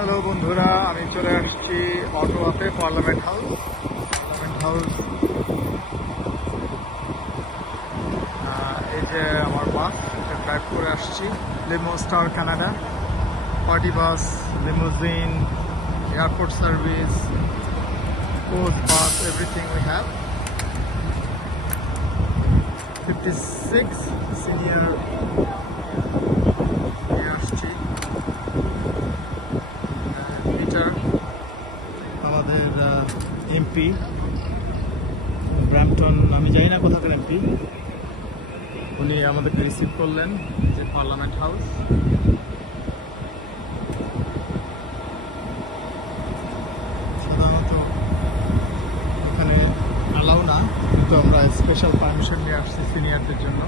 হ্যালো বন্ধুরা, আমি চলে আসছি অটোয়াতে পার্লামেন্ট হাউস। এই যে আমার বাস, ড্রাইভ করে আসছি। Limo star Canada, party bus, limousine, airport service, coach bus, everything we have. 56 সিনিয়র নিয়ে আসছি। আমাদের এমপি ব্র্যাম্পটন, আমি জানি না কোথাকার এমপি, উনি আমাদেরকে রিসিভ করলেন যে পার্লামেন্ট হাউস। সাধারণত ওখানে অ্যালাউ না, কিন্তু আমরা স্পেশাল পারমিশন নিয়ে আসছি সিনিয়রদের জন্য।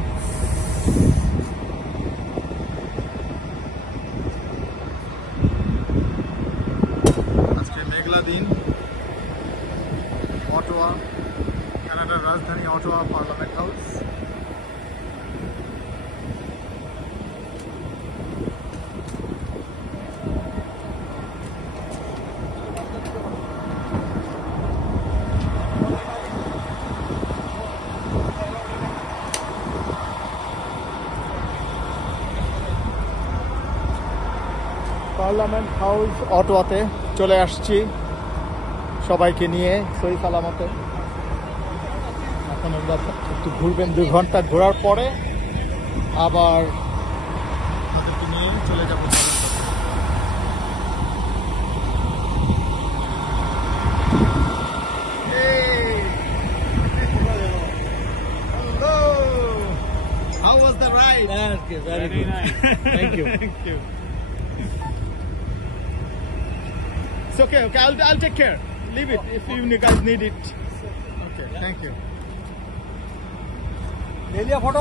আজকে মেঘলা দিন, অটোয়া, কানাডার রাজধানী Ottawa Parliament House. Parliament House অটোয়াতে চলে আসছি সবাইকে নিয়ে সহি সালামতে। এখন আমরা একটু ঘুরবেন, 2 ঘন্টা ঘোরার পরে আবার তাদেরকে নিয়ে চলে যাবো। How was the ride? Very good. Nice. Thank you. Thank you. It's okay. I'll take care. Leave it if you guys need it. Okay. Thank you.